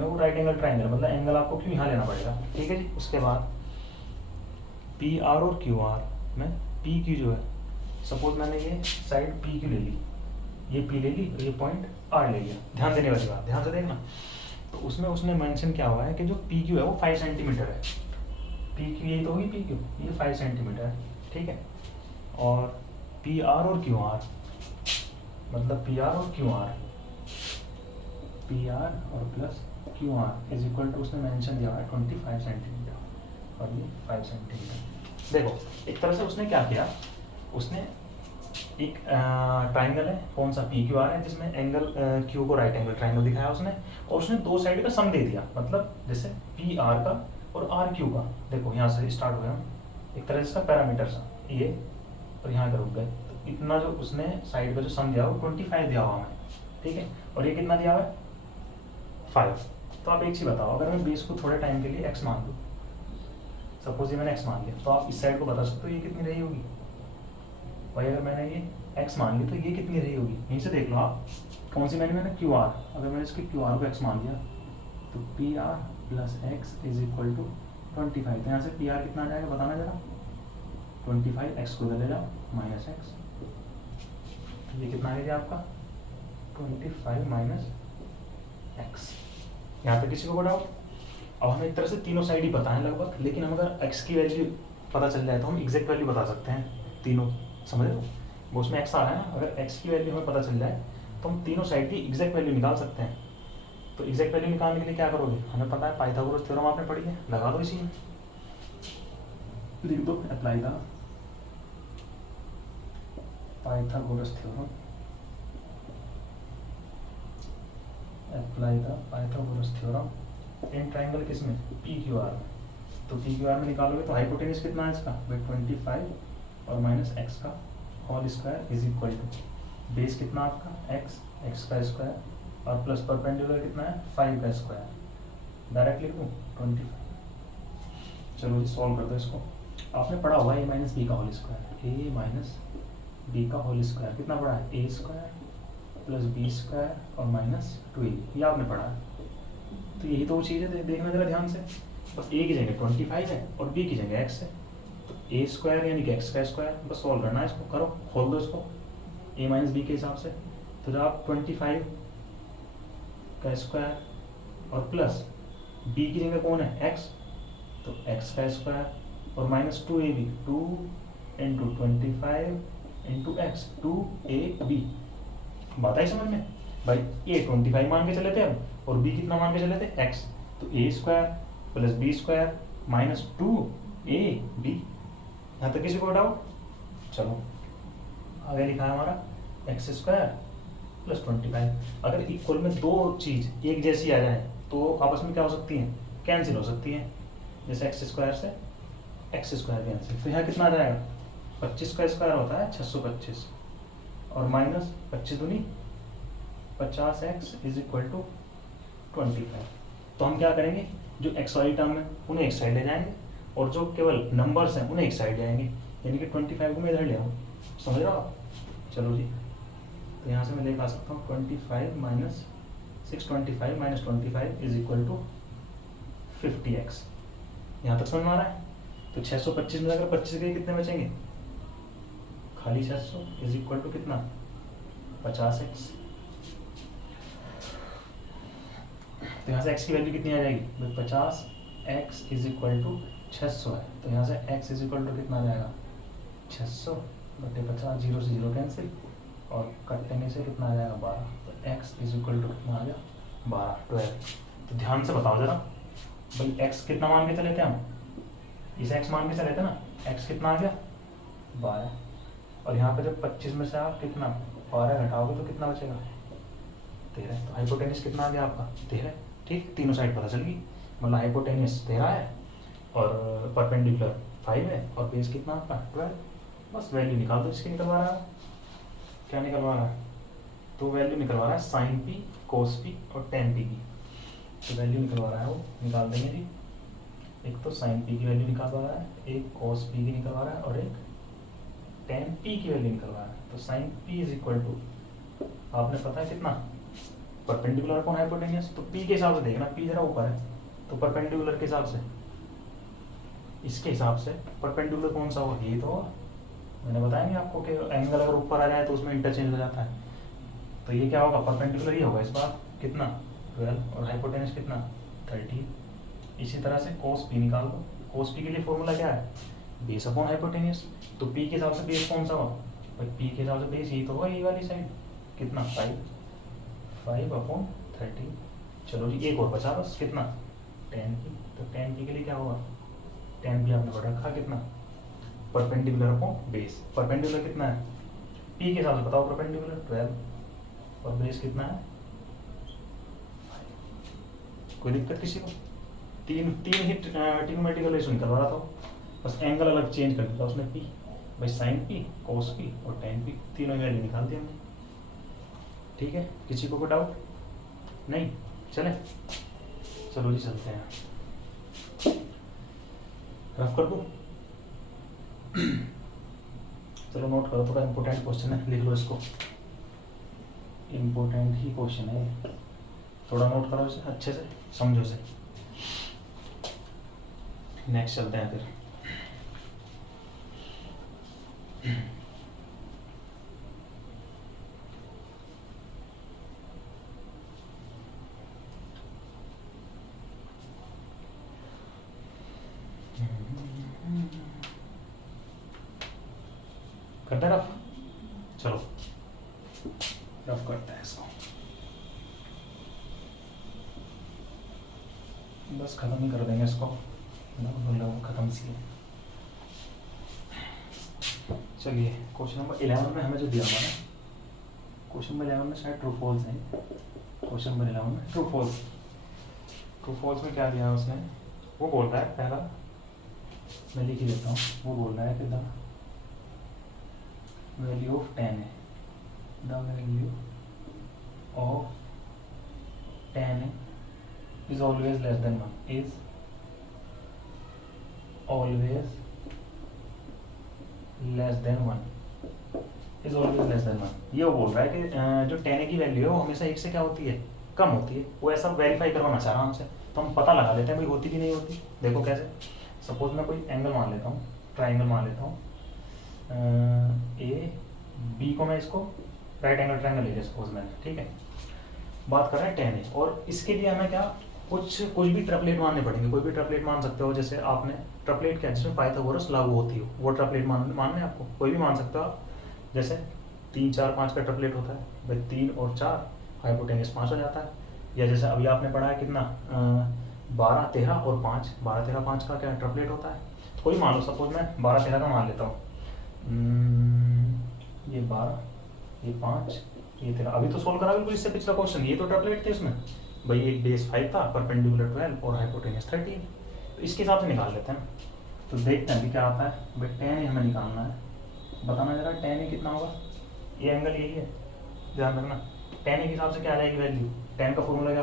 वो राइट एंगल ट्राइंगल, मतलब एंगल आपको Q यहाँ लेना पड़ेगा, ठीक है जी। उसके बाद PR और QR में PQ जो है, सपोज मैंने ये साइड PQ ले ली, ये P ले ली और ये पॉइंट R ले लिया, ध्यान देने वाली बात, ध्यान से देखना। तो उसमें उसने मेंशन किया हुआ है कि जो PQ है वो 5 सेंटीमीटर है, PQ यही तो होगी PQ, ये 5 सेंटीमीटर है, ठीक है। और PR और QR, मतलब PR और QR, PR और plus QR is equal to, उसने मेंशन दिया है 25 सेंटीमीटर और ये 5 सेंटीमीटर। देखो एक तरह से उसने क्या किया, उसने एक ट्राइंगल है, कौन सा PQR है, जिसमें एंगल Q को राइट एंगल ट्राइंगल दिखाया उसने, और उसने दो साइड का सम दे दिया, मतलब जैसे PR का और RQ का। देखो यहाँ से स्टार्ट हुए हम, एक तरह से इसका पैरामीटर सा ये, और यहाँ का रुक गए, तो इतना जो उसने साइड का जो सम दिया वो 25 दिया हुआ हमें, ठीक है। और ये कितना दिया हुआ है 5। तो आप एक चीज़ बताओ, अगर मैं बेस को थोड़े टाइम के लिए x मान लूँ, सपोज ये मैंने x मान लिया, तो आप इस साइड को बता सकते हो ये कितनी रही होगी भाई। अगर मैंने ये x मान ली तो ये कितनी रही होगी, यहीं से देख लो आप, कौन सी मैंने QR, अगर मैंने इसके QR को x मान लिया तो PR plus x is equal to 25। तो यहाँ से PR कितना आ जाएगा बताना जरा, 25, x को ले जाओ माइनस x, ये कितना आ गया आपका 25 माइनस x। यहाँ पे किसी को कोई डाउट? अब हमें एक तरह से तीनों साइड ही पता है लगभग, लेकिन हम अगर x की वैल्यू पता चल जाए तो हम एग्जैक्ट वैल्यू बता सकते हैं तीनों, समझ रहे हो, वो उसमें x आ रहा है ना, अगर x की वैल्यू हमें पता चल जाए तो हम तीनों साइड की एग्जैक्ट वैल्यू निकाल सकते हैं। तो एग्जैक्ट वैल्यू निकालने के लिए क्या करोगे, हमें पता है पाइथागोरस थ्योरम आपने पढ़ी है, लगा दो इसी में, लिख दो apply the Pythagoras theorem, apply the Pythagoras theorem in triangle किसमें PQR। तो PQR में निकालोगे तो हाइपोटेनस कितना है इसका 25 और माइनस x का whole square is equal to base कितना आपका x का स्क्वायर और प्लस परपेंडिकुलर कितना है 5 का स्क्वायर, डायरेक्ट लिख दूँ 25। चलो जी सॉल्व कर दो इसको। आपने पढ़ा होगा a माइनस बी का whole square, a minus B का होल स्क्वायर कितना पढ़ा है, a square plus B square और माइनस 2a, ये आपने पढ़ा है। तो यही तो वो चीज़ है, देखना जरा ध्यान से, बस a की जगह 25 है और b की जगह x है, तो a स्क्वायर यानी कि x का स्क्वायर, बस सॉल्व करना है इसको, करो खोल दो इसको a माइनस बी के हिसाब से। तो जब आप 25 का स्क्वायर और प्लस b की जगह कौन है x, तो x का स्क्वायर और minus 2ab, 2 into 25 into x, 2ab। बात आई समझ में भाई? ए 25 मान के चले थे हम, और बी कितना मान के चले थे? एक्स। तो A square plus B square minus 2ab। यहाँ तक किसी को डाउट? चलो आगे लिखा है हमारा एक्स स्क्वायर प्लस 25। अगर इक्वल में दो चीज एक जैसी आ जाए तो आपस में क्या हो सकती है? कैंसिल हो सकती है। जैसे एक्स स्क्वायर से एक्स स्क्वायर कैंसिल, तो यहाँ कितना आ जाएगा? 25 का स्क्वायर होता है 625, और माइनस 25 दूनी 50x इज इक्वल टू 25। तो हम क्या करेंगे? जो एक्स वाली टर्म है उन्हें एक साइड ले जाएंगे, और जो केवल नंबर्स हैं उन्हें एक साइड ले आएंगे, यानी कि 25 को मैं इधर ले आऊँ। समझ रहे हो आप? चलो जी, तो यहाँ से मैं लेकर आ सकता हूँ 25 minus 625 minus 25 is equal to 50x। यहाँ तक समझ में आ रहा है? तो 625 में अगर 25 के कितने बचेंगे? खाली 600 इज इक्वल टू कितना? 50x। तो यहाँ से x की वैल्यू कितनी आ जाएगी? 50x इज इक्वल टू 600 है, तो यहाँ से x इज इक्वल टू कितना आ जाएगा? 600 बटे 50, 0 से 0 कैंसिल, और कटने से कितना आ जाएगा? 12। तो x इज इक्वल टू कितना आ गया? 12, 12। तो ध्यान से बताओ जरा भाई, x कितना मान के चले थे हम? इसे x मान के चले थे ना, x कितना आ गया? 12। और यहाँ पे जब 25 में से आप कितना 12 घटाओगे तो कितना बचेगा? 13। तो हाइपोटेनियस कितना आ गया आपका? 13। ठीक, तीनों साइड पता चल गई। मतलब हाइपोटेनियस 13 है, और परपेंडिकुलर 5 है, और बेस कितना आपका? 12। बस वैल्यू निकाल दो। इसकी निकलवा रहा है, क्या निकलवा रहा है? तो वैल्यू निकलवा रहा है साइन पी, कोस पी और टेन पी की। तो वैल्यू निकलवा रहा है वो, निकाल देंगे जी। एक तो साइन पी की वैल्यू निकलवा रहा है, एक कोस पी की निकलवा रहा है, और एक टेन पी की वैल्यू निकलवा रहा है। तो sine P is equal to, आपने पता है कितना? Perpendicular upon hypotenuse. तो पी के हिसाब से देखना, पी जरा ऊपर है, तो परपेंडिकुलर के हिसाब से, इसके हिसाब से परपेंडिकुलर कौन सा हो? ये तो होगा। मैंने बताया नहीं आपको कि एंगल अगर ऊपर आ जाए तो उसमें इंटरचेंज हो जाता है। तो ये क्या होगा? परपेंडिकुलर ही होगा इस बार। कितना? 12, और हाइपोटेनियस कितना? 13। इसी तरह से कोस पी निकाल दो। कोस पी के लिए फॉर्मूला क्या है? Base upon hypotenuse. तो पी के हिसाब से बेस कौन सा होगा? भाई पी के हिसाब से बेस ये तो होगा, ये वाली साइड। कितना? 5 अपॉन 13। चलो जी, एक और बचा बस। कितना? 10 पी। तो 10 पी के लिए क्या होगा? 10 पी आपने पढ़ रखा कितना? Perpendicular upon base. परपेंडिकुलर कितना है? पी के हिसाब से बताओ। परपेंडिकुलर 12, और बेस कितना है? कोई दिक्कत किसी को? तीन ही ट्रिग्नोमेट्रिकल रेशो निकलवा रहा था, बस एंगल अलग चेंज कर दिया उसने। पी भाई साइन पी, कोस पी और टेन पी, तीनों वैल्यू निकाल दी हमने। ठीक है, किसी को कोई डाउट नहीं? चले, चलो जी चलते हैं। रफ कर दो। चलो नोट करो, थोड़ा इम्पोर्टेंट क्वेश्चन है, लिख लो इसको। इम्पोर्टेंट ही क्वेश्चन है, थोड़ा नोट करो इसे अच्छे से, समझो इसे। नेक्स्ट चलते हैं फिर। करते हैं रफ? चलो रफ करते हैं इसको, बस खत्म ही कर देंगे इसको, खत्म सी है। चलिए क्वेश्चन नंबर 11 में हमें जो दिया हुआ है, क्वेश्चन नंबर 11 में शायद ट्रू फॉल्स है। क्वेश्चन नंबर 11 में ट्रू फॉल्स, ट्रू फॉल्स में क्या दिया है उसने? वो बोल रहा है, पहला मैं लिख ही देता हूँ। वो बोल रहा है कि द वैल्यू ऑफ 10 है, the value of 10 is always less than 1, is always less than 1, is always less than 1। ये वो बोल रहा है कि जो 10 की वैल्यू है वो हमेशा एक से क्या होती है? कम होती है। वो ऐसा वेरीफाई करवाना चाह रहा हूँ हमसे, तो हम पता लगा लेते हैं भाई होती कि नहीं होती। देखो कैसे, सपोज मैं कोई एंगल मान लेता हूँ, ट्राइंगल मान लेता हूँ, ए बी को मैं इसको राइट एंगल ट्राइंगल ले लिया सपोज मैंने, ठीक है। बात कर रहे हैं 10 है, और इसके लिए हमें क्या कुछ भी ट्रिपलेट मानने पड़ेंगे। कोई भी ट्रिपलेट मान सकते हो, जैसे आपने ट्रिपलेट क्या जिसमें पाइथागोरस लागू होती हो, वो ट्रिपलेट मानने आपको कोई भी मान सकते हो आप। जैसे 3 4 5 का ट्रिपलेट होता है, भाई 3 और 4 हाइपोटेनियस 5 हो जाता है। या जैसे अभी आपने पढ़ा है कितना 12 13 और 5, 12 13 5 का क्या ट्रिपलेट होता है। तो कोई मान लो, सपोज मैं 12 13 का मान लेता हूँ, ये 12 ये 5 ये 13। अभी तो सोल्व करा बिल्कुल इससे पिछला क्वेश्चन, ये तो ट्रिपलेट थे इसमें, भाई एक बेस 5 था, परपेंडिकुलर 12 और हाइपोटेनियस 13। तो इसके हिसाब से निकाल लेते हैं। तो देखते हैं अभी क्या आता है। भाई tan ए हमें निकालना है, बताना जरा tan ए कितना होगा। ये एंगल यही है, ध्यान रखना। tan ए के हिसाब से क्या आ जाएगी वैल्यू, tan का फॉर्मूला क्या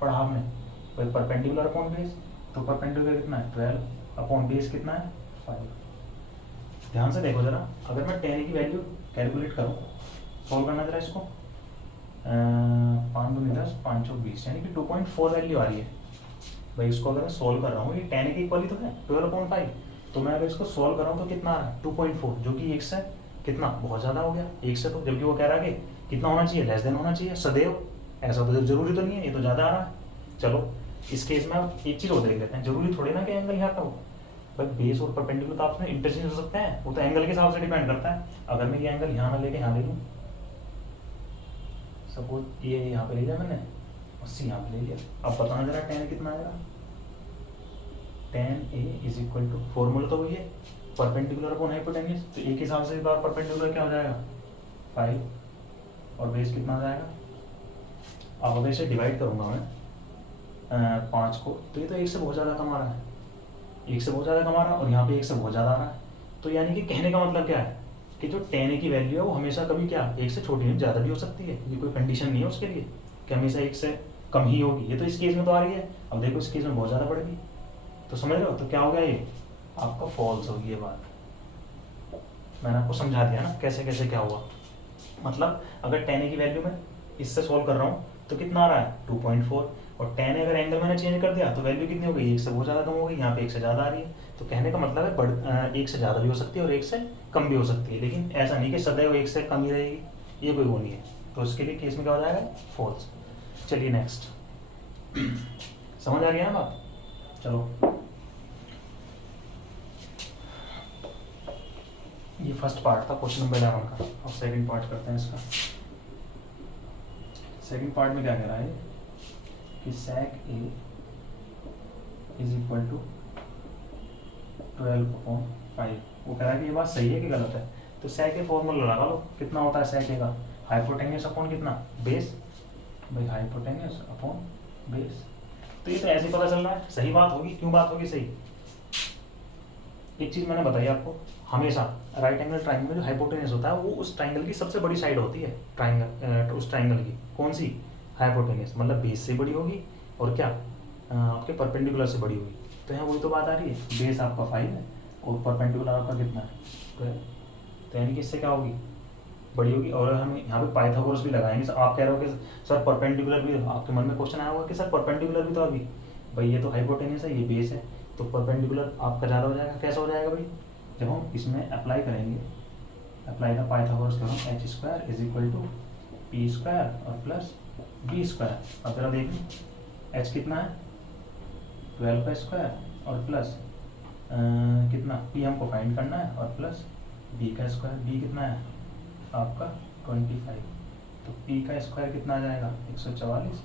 पढ़ा हमने, भाई परपेंडिकुलर अपॉन बेस। तो परपेंडिकुलर कितना है 12 अपॉन बेस कितना है 5। ध्यान से देखो जरा, अगर मैं tan ए की वैल्यू कैलकुलेट करूँ, सॉल्व करना जरा इसको, 5 दूनी 10 5 चौक 20, यानी कि 2.4 वैल्यू आ रही है। भाई इसको अगर मैं सोल्व कर रहा हूँ, ये tan ए के इक्वल ही तो है 12/5। तो मैं अगर इसको सोल्व कर रहा हूँ तो कितना आ रहा है 2.4, जो कि 1 से कितना बहुत ज़्यादा हो गया 1 से। तो जबकि वो कह रहा है कि कितना होना चाहिए, लेस देन होना चाहिए सदैव। ऐसा तो जरूरी तो नहीं है, ये तो ज़्यादा आ रहा है। चलो इस केस में आप एक चीज़ और देख लेते हैं, जरूरी थोड़ी ना कि एंगल यहाँ का हो। भाई बेस और परपेंडिकुलर तो आपस में इंटरचेंज हो सकते हैं, वो तो एंगल के हिसाब से डिपेंड करता है। अगर मैं ये एंगल यहाँ ना लेके यहाँ ले लूँ, सपोज ये यहाँ पे ले लिया मैंने, 80 यहाँ पे ले लिया। अब बताना जरा tan कितना आएगा। tan A is equal to, formula तो वही है परपेंडिकुलर अपॉन हाइपोटेन्यूज। तो एक हिसाब से बार परपेंडिकुलर क्या हो जाएगा 5 और बेस कितना आ जाएगा। अब अगर इसे डिवाइड करूँगा मैं 5 को, तो ये तो 1 से बहुत ज़्यादा कम आ रहा है, 1 से बहुत ज़्यादा कम आ रहा है, और यहाँ पे 1 से बहुत ज़्यादा आ रहा है। तो यानी कि कहने का मतलब क्या है कि जो tan ए की वैल्यू है वो हमेशा कभी क्या 1 से छोटी नहीं ज़्यादा भी हो सकती है। ये कोई कंडीशन नहीं है उसके लिए कि हमेशा 1 से कम ही होगी। ये तो इस केस में तो आ रही है, अब देखो इस केस में बहुत ज़्यादा बढ़ेगी। तो समझ रहे हो, तो क्या हो गया, ये आपका फॉल्स होगी ये बात। मैंने आपको समझा दिया ना कैसे कैसे क्या हुआ। मतलब अगर tan ए की वैल्यू में इससे सोल्व कर रहा हूँ तो कितना आ रहा है 2.4, और tan ए अगर एंगल मैंने चेंज कर दिया तो वैल्यू कितनी हो गई 1 से बहुत ज़्यादा कम हो गई, यहाँ पे 1 से ज़्यादा आ रही है। तो कहने का मतलब है 1 से ज़्यादा भी हो सकती है और 1 से कम भी हो सकती है, लेकिन ऐसा नहीं कि सदैव 1 से कम ही रहेगी, ये कोई वो नहीं है। तो इसके लिए केस में क्या हो जाएगा फॉल्स। चलिए नेक्स्ट, समझ आ गया ना बात। चलो ये फर्स्ट पार्ट था क्वेश्चन नंबर 11 का। अब सेकंड पार्ट करते हैं इसका। सेकंड पार्ट में क्या कह रहा है कि sec a is equal to 12/5। वो कह रहा है कि ये बात सही है कि गलत है। तो sec a फॉर्मूला लगा लो, कितना होता है sec a का, हाइपोटेन्यूस अपॉन कितना बेस, भाई हाइपोटेन्यूस अपॉन बेस। तो ये तो ऐसे ही पता चल रहा है सही बात होगी। क्यों बात होगी सही, एक चीज मैंने बताई आपको, हमेशा राइट एंगल ट्राइंगल में जो हाइपोटेन्यूस होता है वो उस ट्राइंगल की सबसे बड़ी साइड होती है। ट्राइंगल उस ट्राइंगल की कौन सी, हाइपोटेन्यूस, मतलब बेस से बड़ी होगी और क्या आपके परपेंडिकुलर से बड़ी होगी। तो यहाँ वही तो बात आ रही है, बेस आपका 5 है और परपेंडिकुलर आपका कितना है 12। तो यानी कि इससे क्या होगी बड़ी होगी। और हम यहाँ पे पाइथागोरस भी लगाएंगे। सर आप कह रहे हो कि सर परपेंडिकुलर भी, आपके मन में क्वेश्चन आया होगा कि सर परपेंडिकुलर भी तो अभी, भाई ये तो हाइपोटेन्यूस है ये बेस है, तो परपेंडिकुलर आपका ज़्यादा हो जाएगा। कैसा हो जाएगा भाई, जब हम इसमें अप्लाई करेंगे, apply the Pythagoras theorem h² is equal to p² और प्लस b²। अब जरा देखिए h कितना है 12 का स्क्वायर और प्लस कितना p हमको फाइंड करना है और प्लस b का स्क्वायर, b कितना है आपका 25। तो p का स्क्वायर कितना आ जाएगा 144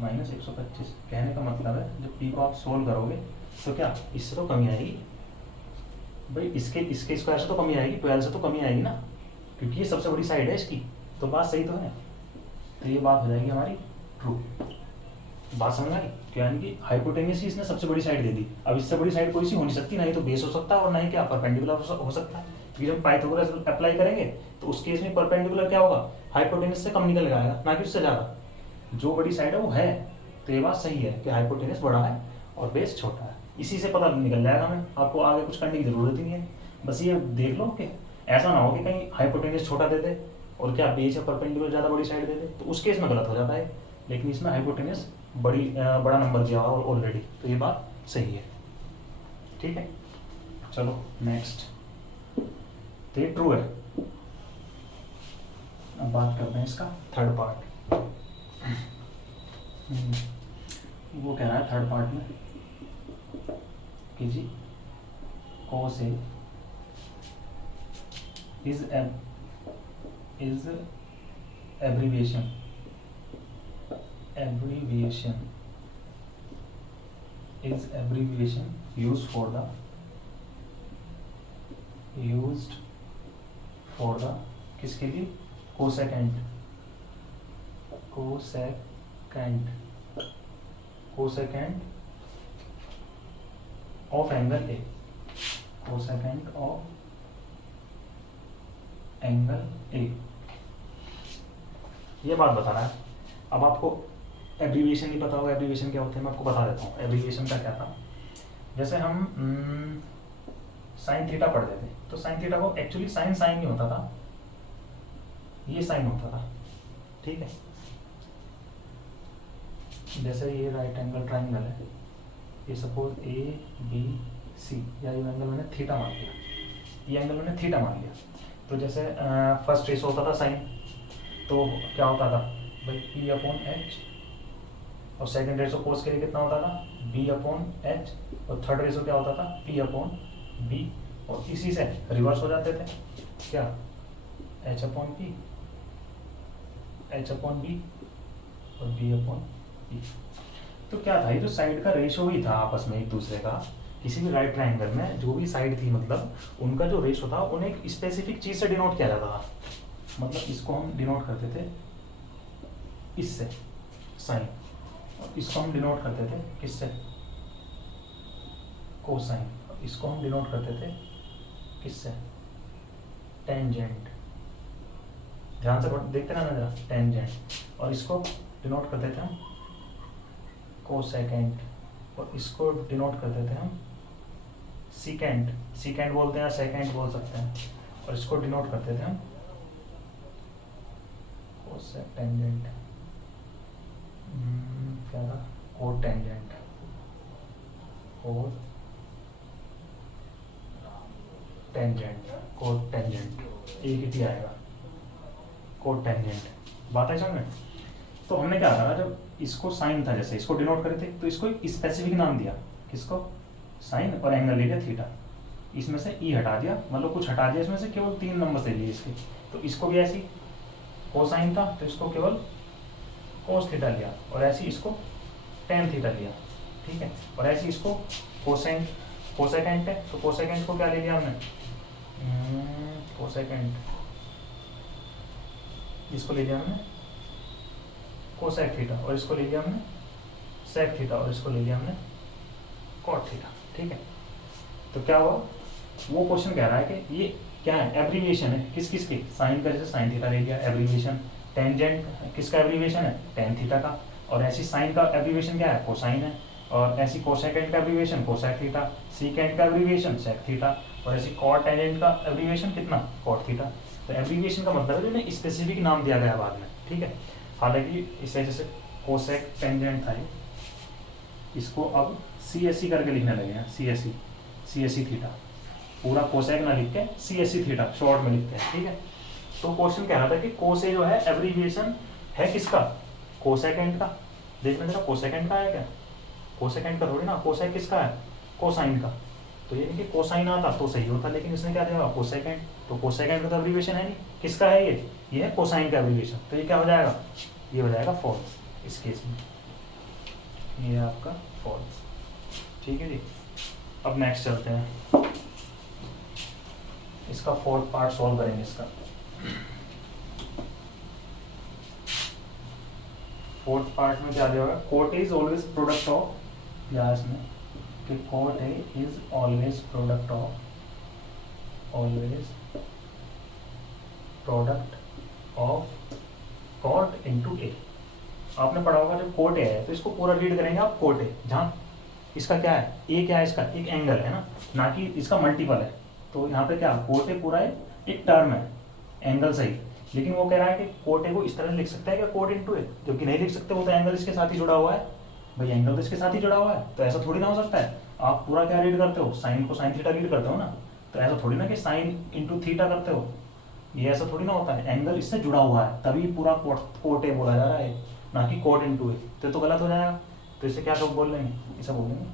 माइनस 125। कहने का मतलब है जब p को आप सोल्व करोगे तो क्या इससे तो कमी आएगी भाई, इसके स्क्वायर से तो कमी आएगी, 12 से तो कमी आएगी ना, क्योंकि ये सबसे बड़ी साइड है इसकी। तो बात सही तो है, तो ये बात हो जाएगी हमारी ट्रू। बात समझ आई, यानी कि हाइपोटेन्यूस की इसने सबसे बड़ी साइड दे दी। अब इससे बड़ी साइड कोई सी हो नहीं सकती, ना ही तो बेस हो सकता है और ना ही क्या परपेंडिकुलर हो सकता है। क्योंकि जब पाइथागोरस अप्लाई करेंगे तो उस केस में परपेंडिकुलर क्या होगा हाइपोटेन्यूस से कम निकल जाएगा, ना कि उससे ज़्यादा। जो बड़ी साइड है वो है। तो ये बात सही है कि हाइपोटेन्यूस बड़ा है और बेस छोटा है। इसी से पता निकल जाएगा हमें, आपको आगे कुछ करने की जरूरत ही नहीं है। बस ये देख लो कि ऐसा ना हो कि कहीं हाइपोटेन्यूस छोटा दे दे और क्या बेस या परपेंडिकुलर ज़्यादा बड़ी साइड दे दे, तो उस केस में गलत हो जाता है। लेकिन इसमें हाइपोटेन्यूस बड़ा नंबर दिया हुआ ऑलरेडी, तो ये बात सही है। ठीक है, चलो नेक्स्ट, तो ये ट्रू है। अब बात करते हैं इसका थर्ड पार्ट। वो कह रहा है थर्ड पार्ट में कि जी cos A is is abbreviation used for the किसके लिए, cosecant of angle A, cosecant of angle A, ये बात बता रहा है। अब आपको एब्रीविएशन नहीं पता होगा, एब्रीविएशन क्या होता है मैं आपको बता देता हूँ। एब्रीविएशन का क्या था, जैसे हम साइन थीटा पढ़ते थे, तो साइन थीटा को एक्चुअली साइन नहीं होता था, ये साइन होता था, ठीक है। जैसे ये राइट एंगल ट्राइंगल है, ये सपोज ए बी सी, या ये एंगल मैंने थीटा मान लिया, ये एंगल मैंने थीटा मान लिया। तो जैसे फर्स्ट रेशो होता था साइन, तो क्या होता था भाई पी अपॉन एच, और सेकंड रेशो कोस के लिए कितना होता था बी अपॉन एच, और थर्ड रेशो क्या होता था पी अपॉन बी, और इसी से रिवर्स हो जाते थे क्या, H upon P, H upon B और बी अपॉन पी। तो क्या था, ये जो साइड का रेशो ही था आपस में एक दूसरे का, किसी भी राइट ट्रायंगल में जो भी साइड थी, मतलब उनका जो रेशो था उन्हें एक स्पेसिफिक चीज से डिनोट किया जाता था। मतलब इसको हम डिनोट करते थे इससे साइन, और इसको हम डिनोट करते थे किससे, कोसाइन, इसको हम डिनोट करते थे किससे, टेंजेंट। ध्यान से देखते ना जरा, टेंजेंट, और इसको डिनोट करते थे हम कोसेकेंट, और इसको डिनोट करते थे हम सीकेंट बोलते हैं, सेकेंड बोल सकते हैं, और इसको डिनोट करते थे हम कोसेटेंजेंट, क्या था, कोटेंजेंट, कोटेंजेंट, एक ही आएगा, कोटेंजेंट। बात है समझ में। तो हमने क्या करा, जब इसको साइन था, जैसे इसको डिनोट करे थे, तो इसको स्पेसिफिक नाम दिया, किसको, साइन, और एंगल ले लिया थीटा, इसमें से ई हटा दिया, मतलब कुछ हटा दिया, इसमें से केवल 3 नंबर ले लिए इसके। तो इसको भी ऐसी कोसाइन था, तो इसको केवल कोस थीटा लिया, और ऐसी इसको टेन थीटा लिया, ठीक है। और ऐसी इसको कोसेकेंट है, तो कोसेकेंट को क्या ले लिया हमने, कोसेकेंट, इसको ले लिया हमने कोसेक थीटा, और इसको ले लिया हमने सेक थीटा, और इसको ले लिया हमने कॉट थीटा, ठीक है। तो क्या हुआ, वो क्वेश्चन कह रहा है कि ये क्या है, एब्रीविएशन है, किस की, साइन का, जैसे साइन थीटा ले लिया एब्रीविएशन, टेंजेंट किसका एब्रीविएशन है, टेन थीटा का, और ऐसी साइन का एब्रीविएशन क्या है, कोसाइन है, और ऐसी कोसेकेंट का एब्रीविएशन कोसेक थीटा, सीकेंट का एब्रीविएशन सेक थीटा, और ऐसी कॉट टेंजेंट का एब्रीविएशन कितना, कॉट थीटा। तो एब्रीविएशन का मतलब है इन्हें स्पेसिफिक नाम दिया गया बाद में, ठीक है। हालांकि इसे जैसे कोसेक टेंजेंट था, इसको अब CSE करके लिखने लगे हैं, CSE थीटा, पूरा कोसेक ना लिख के CSE थीटा शॉर्ट में लिखते हैं, ठीक है। तो क्वेश्चन कह रहा था कि कोसे जो है एब्रीविएशन है किसका, कोसेकेंट का। देखना जरा कोसेकेंट का है क्या, कोसेकेंट का थोड़ी ना, कोसेक किसका है, कोसाइन का। तो ये कि कोसाइन आता तो सही होता, लेकिन इसने क्या दिया, कोसेकेंट, तो कोसेकेंट का तो एब्रीविएशन है नहीं, किसका है ये है कोसाइन का एब्रीविएशन। तो ये क्या हो जाएगा, ये हो जाएगा फॉल्स इस केस में, ये है आपका फॉल्स, ठीक है जी। अब नेक्स्ट चलते हैं, इसका फोर्थ पार्ट सॉल्व करेंगे। इसका फोर्थ पार्ट में क्या दिया होगा, cot is always product of, या इसमें कि cot A is always product of cot into A. आपने पढ़ा होगा जब कोट ए है तो इसको पूरा रीड करेंगे आप, कोट ए, जहाँ इसका क्या है, ए क्या है, इसका एक एंगल है ना कि इसका मल्टीपल है। तो यहाँ पे क्या, कोट ए पूरा एक टर्म है एंगल सही, लेकिन वो कह रहा है कि कोट ए को इस तरह से लिख सकता है क्या, कोट इनटू ए, जबकि नहीं लिख सकते, वो तो एंगल इसके साथ ही जुड़ा हुआ है। भाई एंगल तो इसके साथ ही जुड़ा हुआ है, तो ऐसा थोड़ी ना हो सकता है। आप पूरा क्या रीड करते हो, साइन को साइन थीटा रीड करते हो ना, तो ऐसा थोड़ी ना कि साइन इंटू थीटा करते हो, ये ऐसा थोड़ी ना होता है। एंगल इससे जुड़ा हुआ है, तभी पूरा कोट ए बोला जा रहा है, ना कि कोट इनटू ए, तो गलत हो जाएगा। तो इसे क्या बोल लेंगे, इसे बोल लेंगे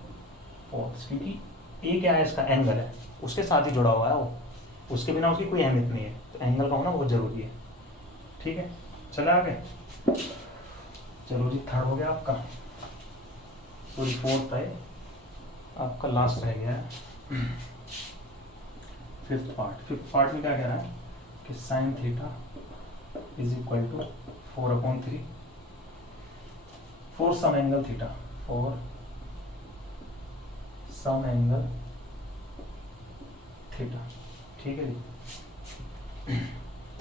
फॉल्स, क्योंकि ए क्या है, इसका एंगल है, उसके साथ ही जुड़ा हुआ है वो, उसके बिना उसकी कोई अहमियत नहीं है। तो एंगल का होना बहुत जरूरी है, ठीक है, चले आगे। चलो जी, थर्ड हो गया आपका, सॉरी फोर्थ है आपका, लास्ट रह गया है फिफ्थ पार्ट में क्या कह रहा है कि sine theta is equal to 4/3 for some angle theta, for some angle theta. ठीक है जी,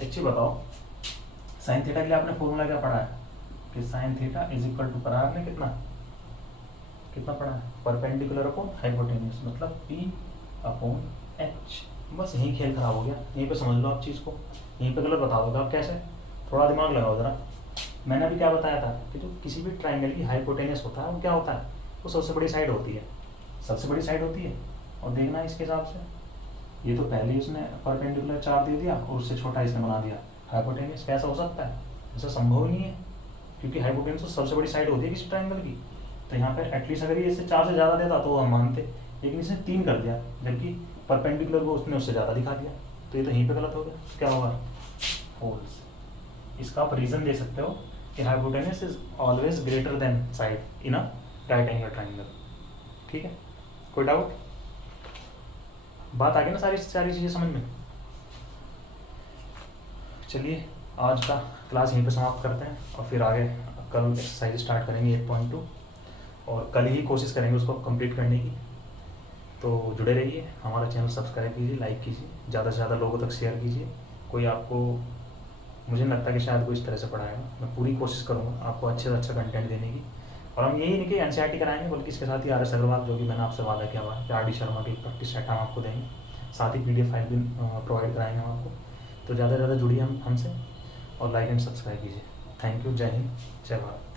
एक चीज बताओ, साइन थीटा के लिए आपने फॉर्मूला क्या पढ़ा है कि sine theta is equal to पढ़ा आपने कितना पढ़ा है, परपेंडिकुलर अपॉन हाइपोटेन्यूस, मतलब P/H। बस यही खेल खराब हो गया, यहीं पे समझ लो आप चीज़ को, यहीं पे गलत बता दोगे आप कैसे, थोड़ा दिमाग लगाओ ज़रा। मैंने अभी क्या बताया था कि जो किसी भी ट्राइंगल की हाइपोटेन्यूस होता है वो क्या होता है, वो सबसे बड़ी साइड होती है, सबसे बड़ी साइड होती है। और देखना इसके हिसाब से, ये तो पहले ही उसने परपेंडिकुलर 4 दे दिया और उससे छोटा इसने बना दिया हाइपोटेन्यूस। कैसा हो सकता है, ऐसा संभव ही नहीं है, क्योंकि हाइपोटेन्यूस तो सबसे बड़ी साइड होती है किसी ट्राइंगल की। तो यहाँ पे एटलीस्ट अगर ये इससे 4 से ज़्यादा देता तो हम मानते, लेकिन इसने 3 कर दिया, जबकि परपेंडिकुलर को उसने उससे ज़्यादा दिखा दिया, तो ये तो यहीं पे गलत हो गया। क्या होगा, फॉल्स। इसका आप रीज़न दे सकते हो कि hypotenuse is always greater than side in a right angle triangle. ठीक है, कोई डाउट, बात आ गई ना, सारी चीज़ें समझ में। चलिए आज का क्लास यहीं पे समाप्त करते हैं, और फिर आगे कल एक्सरसाइज स्टार्ट करेंगे 8.2, और कल ही कोशिश करेंगे उसको कंप्लीट करने की। तो जुड़े रहिए, हमारा चैनल सब्सक्राइब कीजिए, लाइक कीजिए, ज़्यादा से ज़्यादा लोगों तक शेयर कीजिए। कोई आपको, मुझे नहीं लगता कि शायद कोई इस तरह से पढ़ाएगा, मैं पूरी कोशिश करूँगा आपको अच्छे से अच्छा कंटेंट देने की। और हम यही नहीं कि NCERT कराएंगे, बल्कि इसके साथ ही RS अग्रवाल, जो कि मैंने आपसे वादा किया हुआ है कि RD शर्मा की प्रैक्टिस सेट हम आपको देंगे, साथ ही PDF फाइल भी प्रोवाइड कराएंगे हम आपको। तो ज़्यादा से ज़्यादा जुड़िए हमसे, और लाइक एंड सब्सक्राइब कीजिए। थैंक यू, जय हिंद, जय भारत।